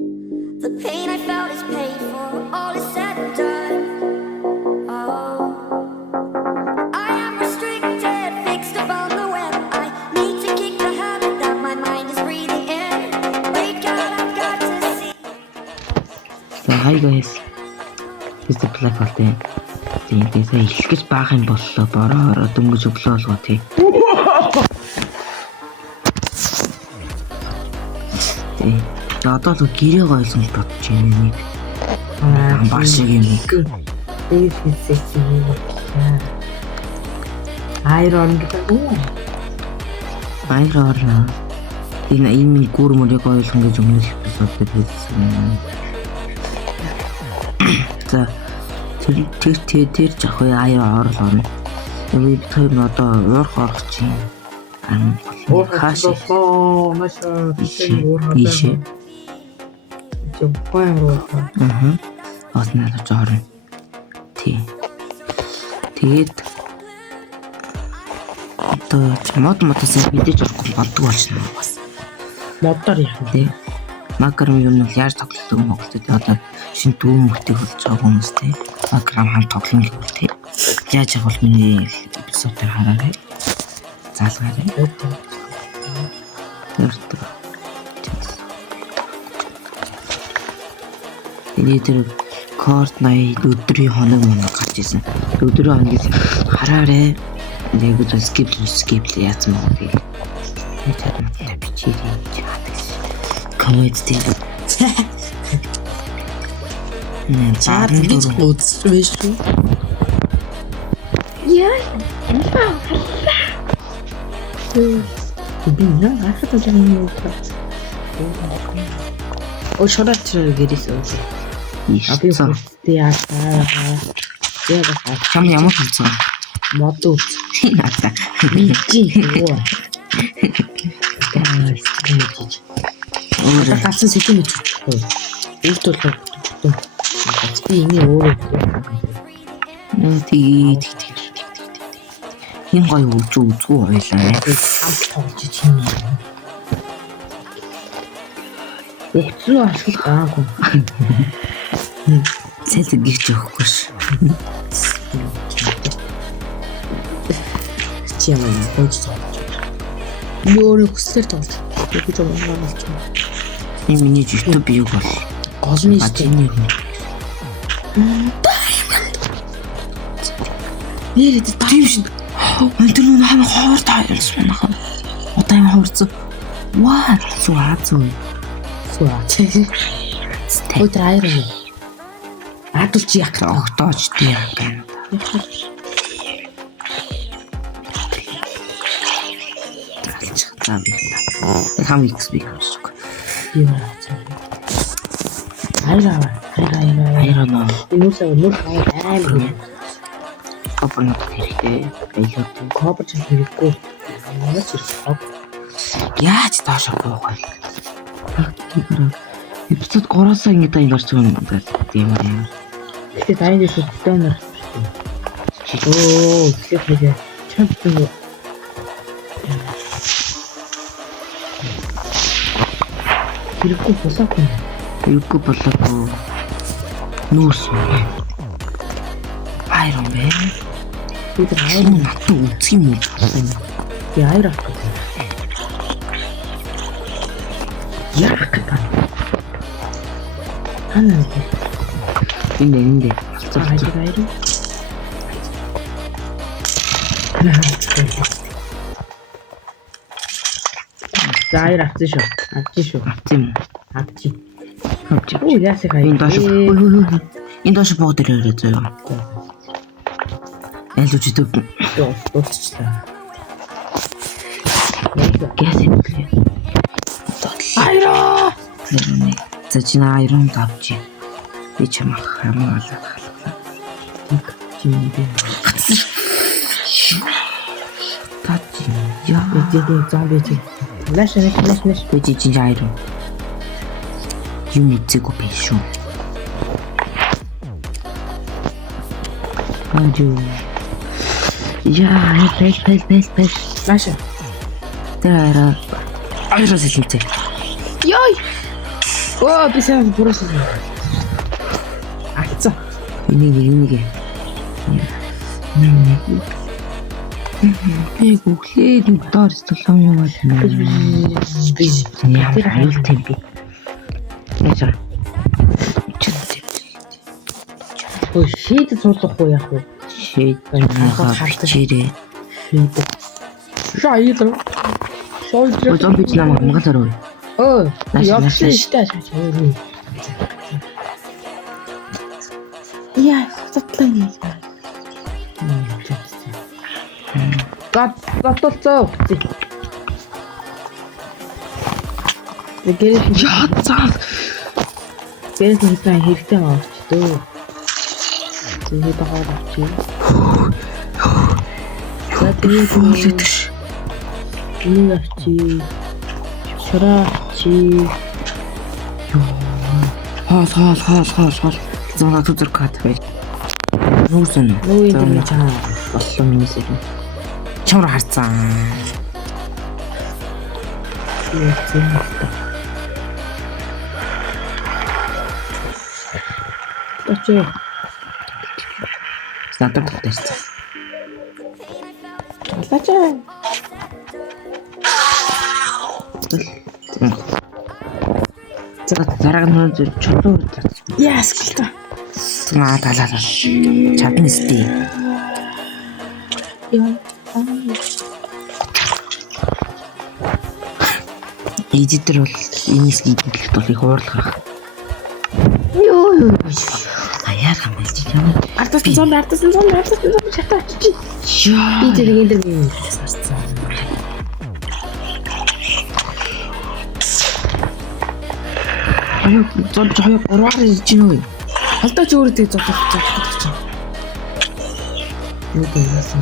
The pain I felt is paid for, all is said and done. Oh, I am restricted, fixed upon the web. I need to kick the habit that my mind is breathing in. Wake up, I've got to see. So hi guys. This is Black Hole дээ. Тэгээд сая илтгэж баах юм боллоо. Бороо дөнгөж өглөө болгоо тий. Одоо л гэрээ гойлсон бодож байна нэг. Амбар шиг юм нэг. Iron гэдэг. Iron. Энэ гүр мөрийг гойлсон гэж өмнөх эпизод дээр хэлсэн. За тэр жах уу аяа орлоо. Тэгээд бид хоёр одоо уурах орох чинь. Хааш машаа ийшээ. Жоппай руу. Оснаа жоор. Тэгээд одоо модсаа мэдээж орохгүй болдог болчихно бас. Модоор яах вэ? Тэ. Макром юм нь яаж тоглодог юм бэ? Одоо шинэ дүүм мөртийг болж байгаа хүмүүс тэ. Макром хамт тоглоно гэвэл тэ. Яаж явах вэ? Миний эпизод дээр хараарай. Заалгаарай. Энэ тэр корт 80 өдрийн хоног моног гарч ирсэн. Өдрийн хоногis хараарай. Яг л skip яасан мөн би. Тэгээд бичээрэй. Коммент дээр. Чаад ингэж үзсэн биш үү? Yeah, Би наа хахад юм уу? О шорот гэрээс үү? Abi хөттэй яасаа. Чам ямар хэлсэн? Мод үз. Надаа. Би чи юу? Өөр гацсан сэтэм гэж байна. Өөрт бол бүтэн. Би энэ өөрөө. Тэгээд энэ гоё үзүү ойлаа. Хамт тоглож чинь. Өгцөө ашиг гаагүй. Цэцэг гихч өгөхгүй ш. Чи юм болж байгаа. Юу хүслэр тоглож. Би ч юм болж байна. Энэ миний YouTube юу бол Гол нь шүү дээ. Нэр тийм шүү. Тэр нүн хамаа хоор таарсан байна. Одоо юм хоорцоо. Ваа, суу. Ой драйвер. Адулч яг огтооч тийм байна. Хам XP гэж. Айраа. Инуусаа нүр аймаг. Копорно хэрэгтэй. Копор ч хэрэггүй. Ямар ч хэрэггүй. Яаж доошоо буух вэ? Эпизод 3-аас ингэ тань гарч байгаа юм тийм юм. Тэгээ дайнаас битонор. Оо, тэгээ чамд хэрэггүй болоогүй. Нүүс. Айрон бэ. Бид айрон натуу үзэх юм уу? Би айрон. Яах гэдэг. Ханаа. Энд. Айрон. Зайр авчих шүү. Авчих. Оо яасах хай. Энэ доош боо дээр ирээ зөө. Элж үчдэг. Дуусчлаа. Гэсэ. Айроо. За чи айрон тавчи. Би чамаа хамаалаа. Чимээ. Тати. Яа. Эдгээр зомби. Лаш би чи айрон. Юм эцэггүй биш шүү. Ажуу. Яа, пэл. Лаш. Тэр айраа сэлэнтэй. Йой! Оо би сайн бүрээс. Атса. Энийг. Яг үхлээд доор столом юм байна. Би Ямар аюултай юм бэ? Яа. Ой шийд суулгахгүй яах вэ? Шийд хачирээ. Шийд. Шайд. Ой зомби ч намайг хамгаалаарай. Ой Нааш. штэ. Яа, татлаа. Гатолцоо. Тэгээс Яцаа. гэрээс нэг хэрэгтэй авч дөө. Тэгээд байгаа авчи. За тэгээд Хүлээдэж. энэ авчи. Шрачи. Хоол. Зоноо төдөр кат бай. Нүүсэн. Нөө энэ чаа. Боллоо минийсээ. Чамр харцаа. Очоо. Надад тавьчихсан. Лачаа. За дараагийн нь чулуу утас. Яас гэлээ. Талаа. Чадна сте. Яа. Эдитер бол энэс идэх бол их уурлах. Ёо. Аяар хамаач юм. Артас чатаа чи. Яа. Би тэр ингэ сарцсан. Аяа зон гурваар иж гин үү? Алдаа ч өөрөө тийг зодох гэж. Юу гэсэн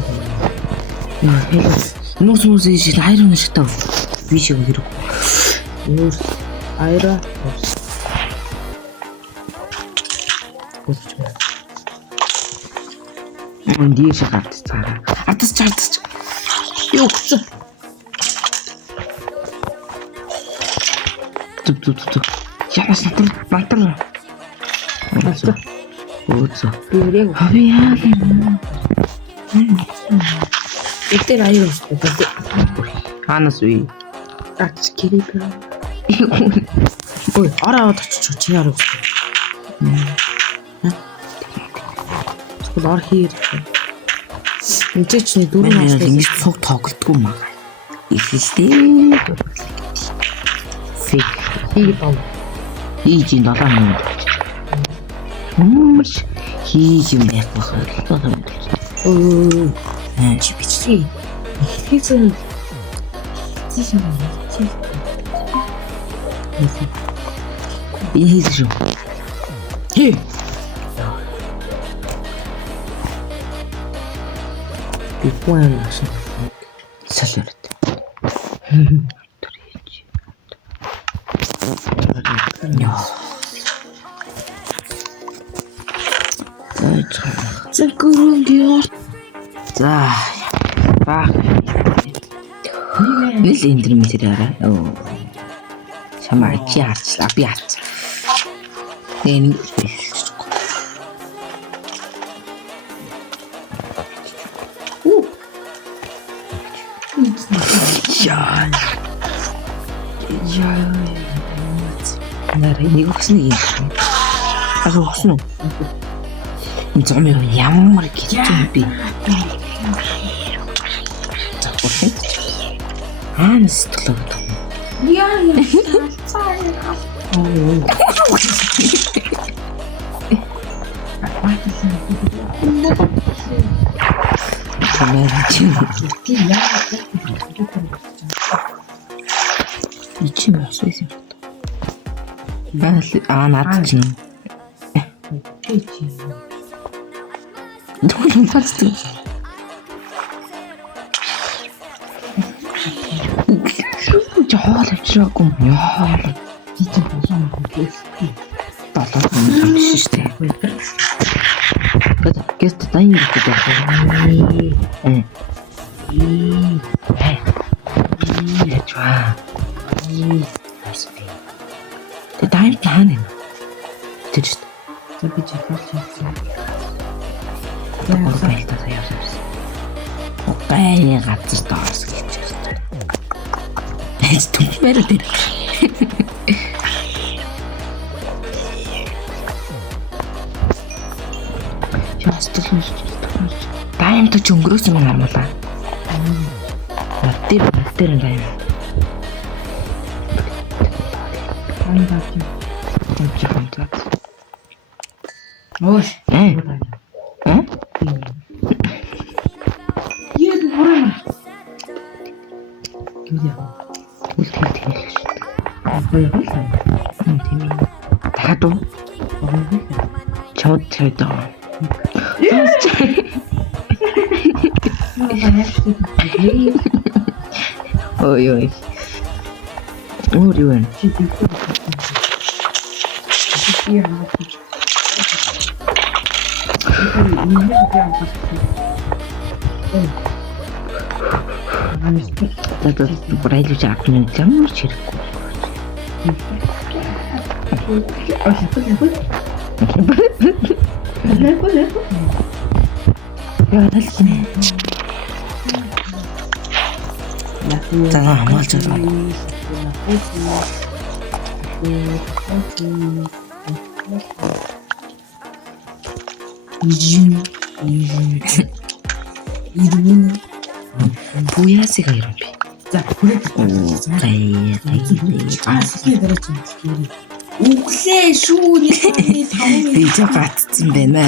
юм. Нүүс иж хайрын шиг тав. Би шиг хэрэг. Нүүр айра. Дий шиг хатцаа. Ардас. Юу гэсэн. Түп. Яас натар. Өөцөө. Би яг Хави яа юм. тэр аюу шүү. Ханас үе. Ач кирипэ. Ой, ороод очиж чи яарав. Скул ор хий. Энд ч нэг дөрөв Миний настай. ингэж цуг тоглодгүй маа. Ихтэй. Фиг. Хий бав. Хийж 7 минут. Хүмүүс хийж юм байх бахаа. Ой, Чи бич. хийсэн. Зишэн. Би хийж шүү. Хий. Би пуэн ашиг. Салют. Яа. Цэгүрүнгийн орт. За. Нэл интернет арай. Оо. Чамаа чи харчлаа би харч. Нэг Яа. Нарай нэг өгсөн юм. Өгсөн үү? Энэ зам ямар гэж би. Сэтгэлээ. Ичим асуусан юм. Надад чинь. Дөрөв тасдаг. Жаал авчираагүй юм. Яа. Жижиг болсон юм. Долоо юм шүү дээ. Гэст тань гэдэг байна. Яа. Тэ дай Тэр шүү дээ. За би жихэлж явсан. Гол байлтаа явсан. Гай газар доос гэж байна. Эц түмээр дээр. Ястал. Даймд ч өнгөрөөсөн юм армалаа. Тэр дайм. Хамдаа. Оош. Яа бүрэн. Юу яа? Үлдээ тэнэлж шүү дээ. Тийм ээ. Дахиад уу? Чод доо. Ой. Өөр юу вэ? Тэгээд брайлж авах нь ямар ч хэрэггүй. Яа талхинэ. За хамгаалж байгаа. Буяасыг ирэн би. За хүрээд. Гай. Асхий дөрөж юм. Үглээ шүү. Би ч гатцсан байна.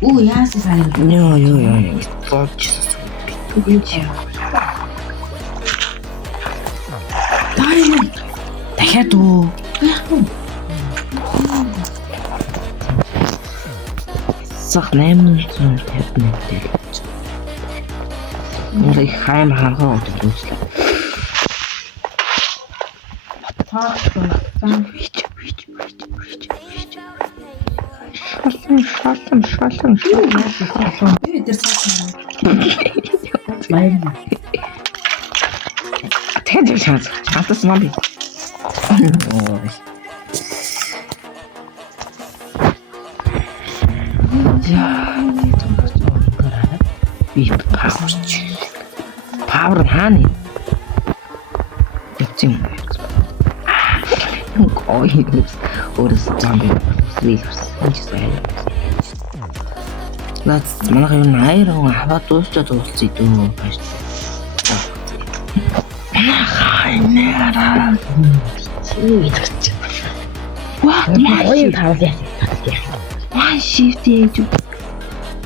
Оо яасан сайн. Ёо. Зооч. Түгэж. Дайм. Дахиад уу. Яахгүй. Сах 850 метр. Нэг хайм хахаа утгачлаа. Шалсан. Би дээр цаасан. Баярлалаа. Тэнд шанс. Хатас мали. Би павер хааны. Ятим. Ой, өөрөөс зомби лилс. Наац манайха юу нээр хүн хаваа дуусчаад дуусчих дөө байж. Хайнера. Чийгч. Ой, тавлаа. Shift ээж.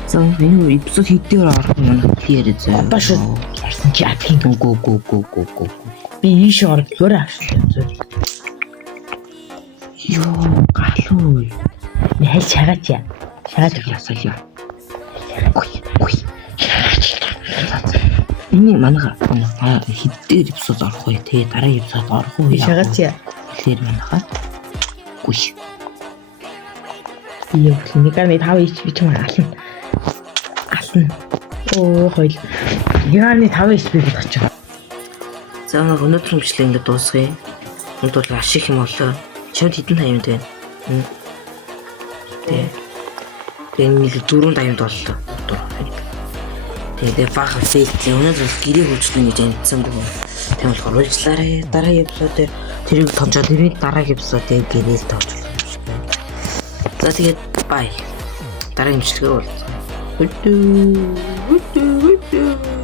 Зам миний эпизод хийдээр орох манай хэлээрээ зөө. Одоо шүү. Ярьсан чи атхийн Го. би ийш ордгоор авшлаа. Йоо, галуу. Яа шагаач яа. Шагаач ясаа. Ой. Энэ манайха хэдээр эпизод орох вэ те дараа эпизод орох уу яа. шагаач яа. Тэгэхээр манайха. Гүш. Юу нэгний 5 ич би ч юм ална. Оо хойл. Нэгний 5 ич би бодож байгаа. За өнөөдрийн бичлэг ингэ дуусгая. Энд бол аш их юм болоо. Чамд хэдэн таймд байна? Тэгээ нэг 4 таймд боллоо. Тэгээ бага фейлтэй өнөөдөр гэрээ хөвчлэн гэж амжсан гоо. Тийм болохоор уулзлаарай. Дараагийн эпизодээр тэрийг томчоод тэрний дараагийн эпизодыг гэрэл тооцоолох юм шиг байна. За тэгээд бай. Дараагийн бичлэгээр уулзъя. Үдүү.